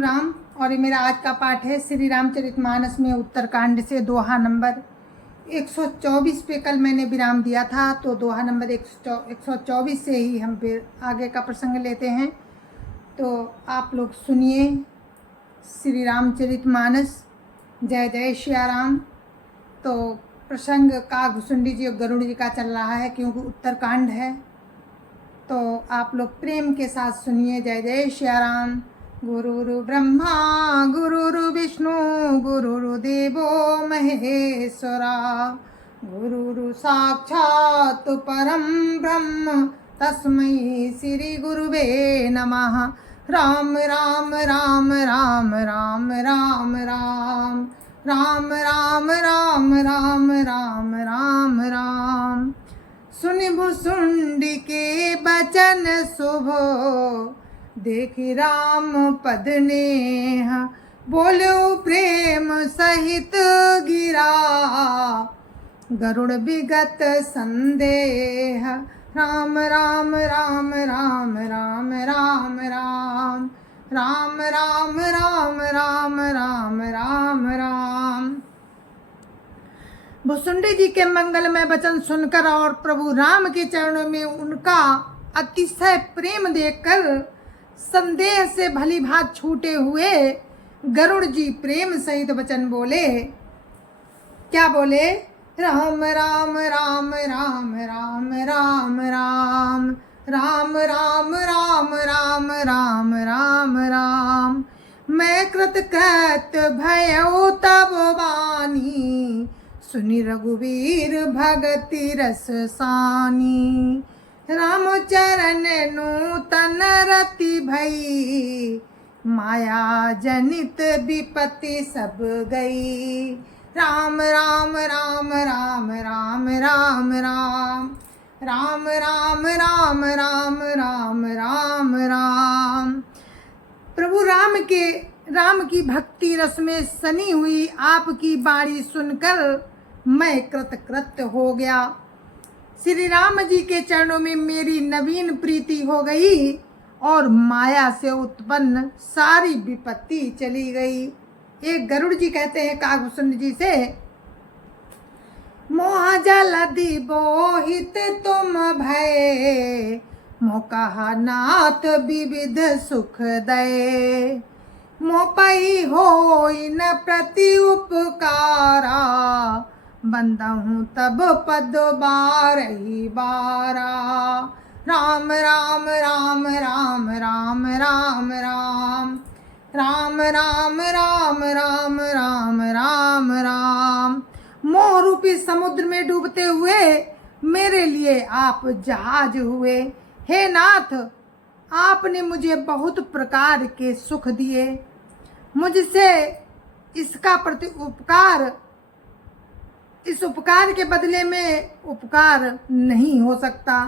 राम। और ये मेरा आज का पाठ है श्री रामचरितमानस में उत्तरकांड से दोहा नंबर 124 पे कल मैंने विराम दिया था, तो दोहा नंबर 124 से ही हम फिर आगे का प्रसंग लेते हैं। तो आप लोग सुनिए श्री रामचरितमानस। जय जय श्या राम। तो प्रसंग काकभुसुंडी जी और गरुड़ जी का चल रहा है, क्योंकि उत्तरकांड है। तो आप लोग प्रेम के साथ सुनिए। जय जय श्या राम। गुरुरु ब्रह्मा गुरुरु विष्णु गुरुरु देवो महेश्वरा, गुरुरु साक्षात् परम ब्रह्म तस्मै श्री गुरुवे नमः। राम राम राम राम राम राम राम राम राम राम राम राम राम राम। सुनि भुसुंडी के बचन शुभ, देखि राम पद नेह, बोलो प्रेम सहित गिरा, गरुड़ विगत संदेह। राम राम राम राम राम राम राम राम राम राम राम राम राम राम। भुसुंडी जी के मंगलमय वचन सुनकर और प्रभु राम के चरणों में उनका अतिशय प्रेम देखकर संदेह से भली भांति छूटे हुए गरुड़ जी प्रेम सहित वचन बोले। क्या बोले? राम राम राम राम राम राम राम राम राम राम राम राम राम राम। मैं कृतकृत भयउ तब वाणी, सुनि रघुवीर भगति रस सानी। राम चरण नूतन रति भई, माया जनित विपत्ति सब गई। राम राम राम राम राम राम राम राम राम राम राम राम राम राम। प्रभु राम की भक्ति रस में सनी हुई आपकी बाणी सुनकर मैं कृतकृत्य हो गया। श्री राम जी के चरणों में मेरी नवीन प्रीति हो गई और माया से उत्पन्न सारी विपत्ति चली गई। एक गरुड़ जी कहते हैं काकभुसुंडी जी से, मोह जलधि बोहित तुम भय, मोह नाथ विविध सुख दय, मोपहि होई न प्रति उपकारा, बंदहूँ तब पद बारही बारा। राम राम राम राम राम राम राम राम राम राम राम राम राम राम। मोह रूपी समुद्र में डूबते हुए मेरे लिए आप जहाज हुए। हे नाथ, आपने मुझे बहुत प्रकार के सुख दिए, मुझसे इसका प्रति उपकार, इस उपकार के बदले में उपकार नहीं हो सकता।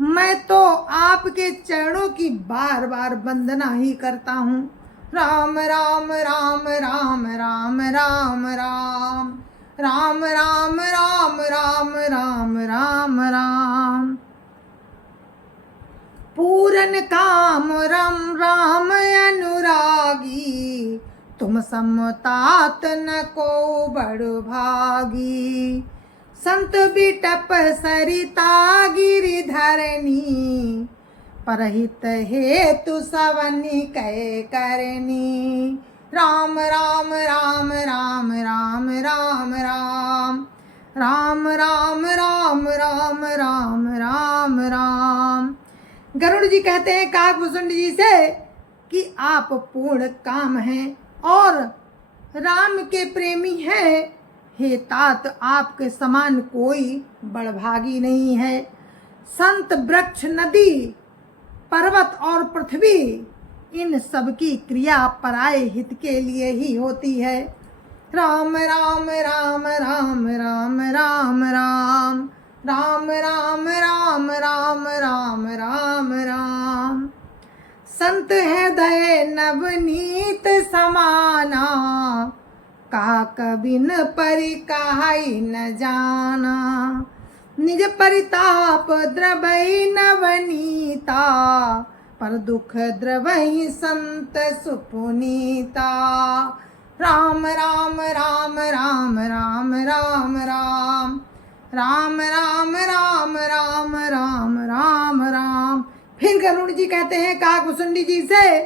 मैं तो आपके चरणों की बार बार वंदना ही करता हूँ। राम राम राम राम राम राम राम राम राम राम राम राम राम राम। पूरन काम राम राम अनुरागी, तुम समतात न को बड़ भागी। संत बिटप सरिता गिरिधरनी, परहित हेतु सवनि कै करनी। राम राम राम राम राम राम राम राम राम राम राम राम राम राम। गरुड़ जी कहते हैं काकभुसुंडी जी से कि आप पूर्ण काम हैं और राम के प्रेमी हैं। हे तात, आपके समान कोई बड़भागी नहीं है। संत, वृक्ष, नदी, पर्वत और पृथ्वी, इन सब की क्रिया पराये हित के लिए ही होती है। राम राम राम राम राम राम राम राम राम राम राम राम राम राम। संत हृदय नवनीत समाना, कहा कबिन परि काहि न जाना। निज परिताप द्रवै नवनीता, पर दुख द्रवहि संत सुपुनीता। राम राम राम राम राम राम राम राम राम राम राम राम राम राम। फिर गरुड़ जी कहते हैं काकभुसुंडी जी से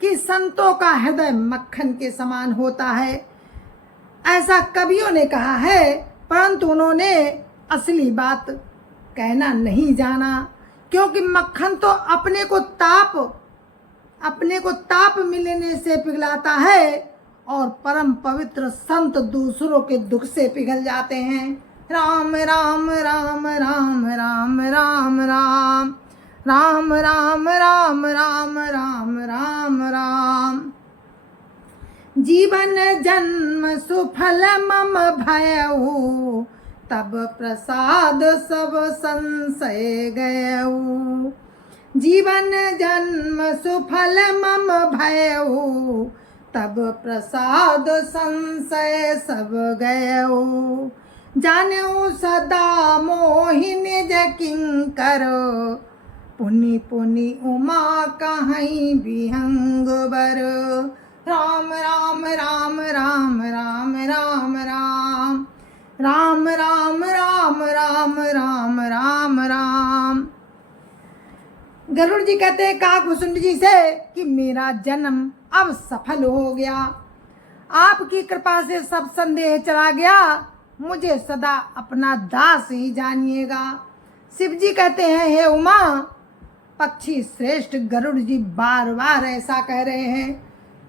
कि संतों का हृदय मक्खन के समान होता है, ऐसा कवियों ने कहा है, परंतु उन्होंने असली बात कहना नहीं जाना, क्योंकि मक्खन तो अपने को ताप मिलने से पिघलाता है और परम पवित्र संत दूसरों के दुख से पिघल जाते हैं। राम राम राम राम राम राम राम राम राम राम राम राम राम राम। जीवन जन्म सुफल मम भयऊ, तब प्रसाद सब संशय गयऊ। जीवन जन्म सुफल मम भयऊ, तब प्रसाद संशय सब गयऊ। जानेऊ सदा मोहि निज किंकर, पुनि पुनि उमा कहीं विहंग बर। राम राम राम राम राम राम राम राम राम राम राम राम राम राम। गरुड़ जी कहते हैं काकभुसुंडी जी से कि मेरा जन्म अब सफल हो गया, आपकी कृपा से सब संदेह चला गया, मुझे सदा अपना दास ही जानिएगा। शिव जी कहते हैं हे उमा, पक्षी श्रेष्ठ गरुड़ जी बार बार ऐसा कह रहे हैं।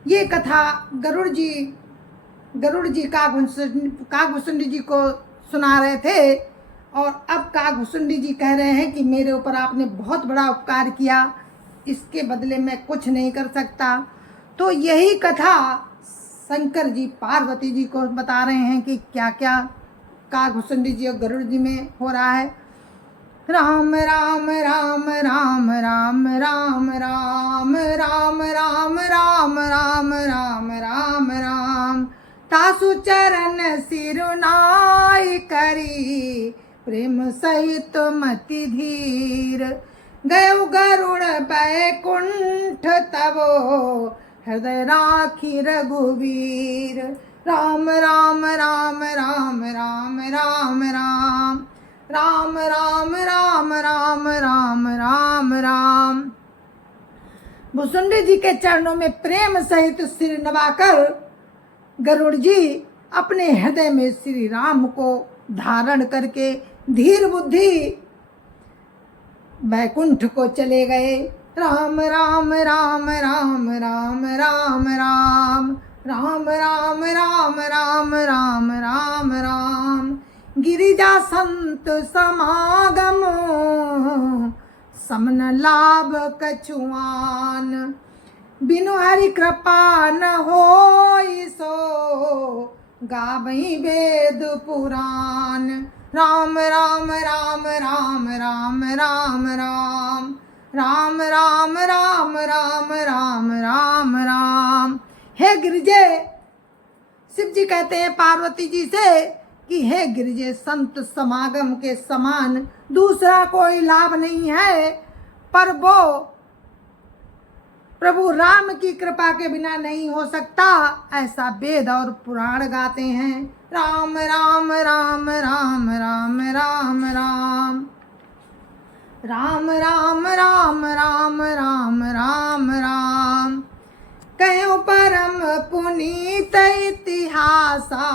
ये कथा गरुड़ जी काकभुसुंडी जी को सुना रहे थे, और अब काकभुसुंडी जी कह रहे हैं कि मेरे ऊपर आपने बहुत बड़ा उपकार किया, इसके बदले मैं कुछ नहीं कर सकता। तो यही कथा शंकर जी पार्वती जी को बता रहे हैं कि क्या क्या काकभुसुंडी जी और गरुड़ जी में हो रहा है। राम राम राम राम राम राम राम राम राम राम राम राम राम राम। तासु चरण सिरुनाई करी, प्रेम सहित मति धीर। गयो गरुड़ बैकुंठ तबो, हृदय राखी रघुवीर। राम राम राम राम राम राम राम राम राम राम राम राम राम राम। भुसुंडी जी के चरणों में प्रेम सहित सिर नवाकर गरुड़ जी अपने हृदय में श्री राम को धारण करके धीर बुद्धि बैकुंठ को चले गए। राम राम राम राम राम राम राम राम राम राम राम राम राम राम। गिरिजा संत समागम, समन लाभ कछुआन। बिनु हरि कृपा न होई सो, गावई वेद पुराण। राम राम राम राम राम राम राम राम राम राम राम राम राम राम। हे गिरिजे, शिव जी कहते हैं पार्वती जी से कि हे गिरिजे, संत समागम के समान दूसरा कोई लाभ नहीं है, पर वो प्रभु राम की कृपा के बिना नहीं हो सकता, ऐसा वेद और पुराण गाते हैं। राम राम राम राम राम राम राम राम राम राम राम राम राम राम। कहो परम पुनीत इतिहासा,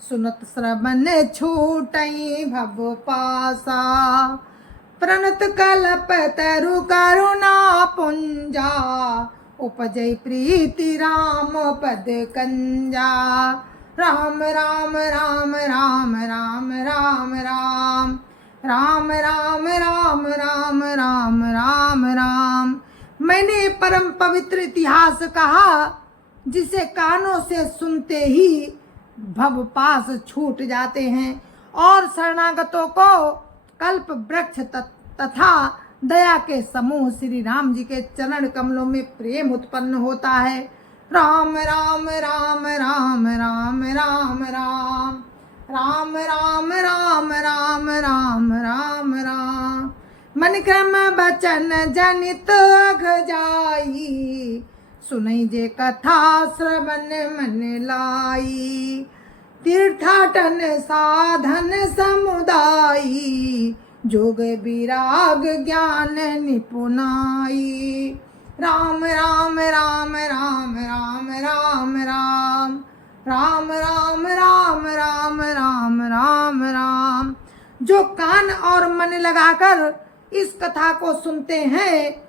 सुनत श्रवण छूटई भव पासा। प्रणत कल्प तरु करुणा पुंजा, उपजय प्रीति राम पद कंजा। राम राम राम राम राम राम राम राम राम राम राम राम राम राम। मैंने परम पवित्र इतिहास कहा, जिसे कानों से सुनते ही भव पास छूट जाते हैं, और शरणागतों को कल्प वृक्ष तथा दया के समूह श्री राम जी के चरण कमलों में प्रेम उत्पन्न होता है। राम राम राम राम राम राम राम राम राम राम राम राम राम राम। मन क्रम बचन जनित अघ जाई, सुनई जे कथा श्रवण मन लाई। तीर्थाटन साधन समुदायी, जोग विराग ज्ञान निपुनाई। राम राम राम राम राम राम राम राम राम राम राम राम राम राम। जो कान और मन लगाकर इस कथा को सुनते हैं,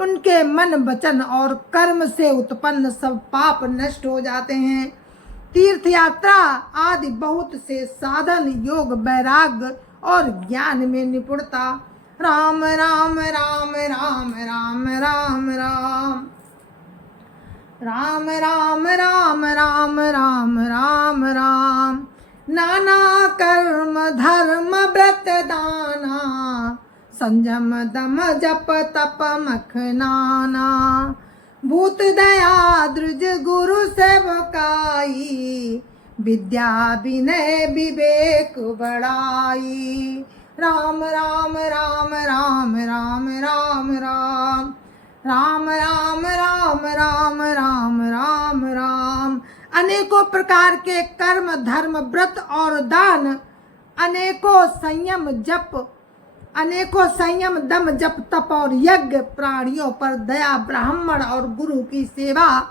उनके मन वचन और कर्म से उत्पन्न सब पाप नष्ट हो जाते हैं। तीर्थ यात्रा आदि बहुत से साधन, योग वैराग्य और ज्ञान में निपुणता। राम राम राम राम राम राम राम राम राम राम राम राम राम राम। नाना कर्म धर्म व्रत दाना, संयम दम जप तप मख नाना। भूत दया द्रुज गुरु सेवकाई, विद्या विनय विवेक बढ़ाई। राम राम राम राम राम राम राम राम राम राम राम राम राम राम। अनेकों प्रकार के कर्म धर्म व्रत और दान, अनेकों संयम दम जप तप और यज्ञ, प्राणियों पर दया, ब्राह्मण और गुरु की सेवा,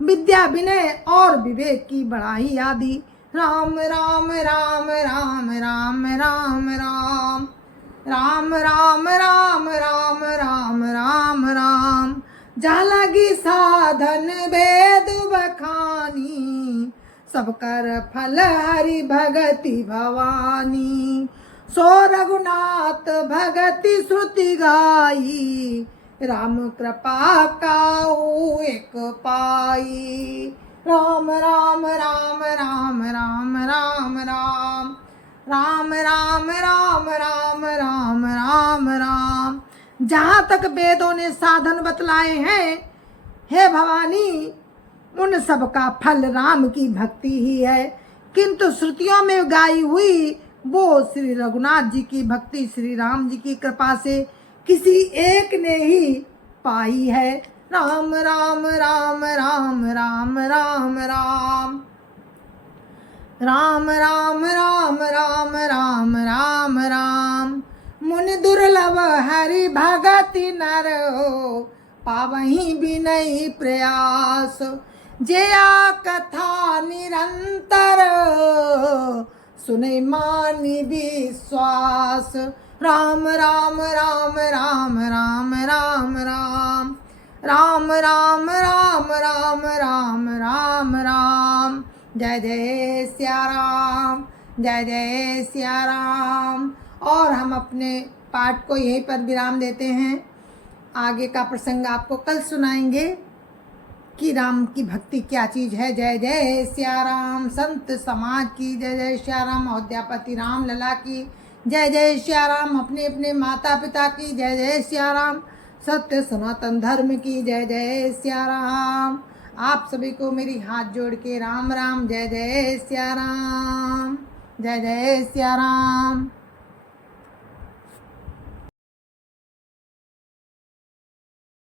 विद्या विनय और विवेक की बढ़ाई आदि। राम राम राम राम राम राम राम राम राम राम राम राम राम राम। जहाँ लगी साधन वेद बखानी, सब कर फल हरि भगति भवानी। सो रघुनाथ भगति श्रुति गाई, राम कृपा काऊ एक पाई। राम राम राम राम राम राम राम राम राम राम राम राम राम राम। जहाँ तक वेदों ने साधन बतलाए हैं, हे भवानी, उन सब का फल राम की भक्ति ही है, किंतु श्रुतियों में गाई हुई वो श्री रघुनाथ जी की भक्ति श्री राम जी की कृपा से किसी एक ने ही पाई है। राम राम राम राम राम राम राम राम राम राम राम राम राम राम। मुनि दुर्लभ हरि भगति नर हो, पावहीं बिनहि प्रयास। जया कथा निरंतर, सुने मानि विश्वास। राम राम राम राम राम राम राम राम राम राम राम राम राम राम। जय जय सिया राम, जय जय सिया राम। और हम अपने पाठ को यहीं पर विराम देते हैं। आगे का प्रसंग आपको कल सुनाएंगे कि राम की भक्ति क्या चीज़ है। जय जय सिया राम। संत समाज की जय जय सिया राम। अयोध्यापति राम लला की जय जय सिया राम। अपने अपने माता पिता की जय जय सिया राम। सत्य सनातन धर्म की जय जय सिया राम। आप सभी को मेरी हाथ जोड़ के राम राम। जय जय सिया राम, जय जय सिया राम।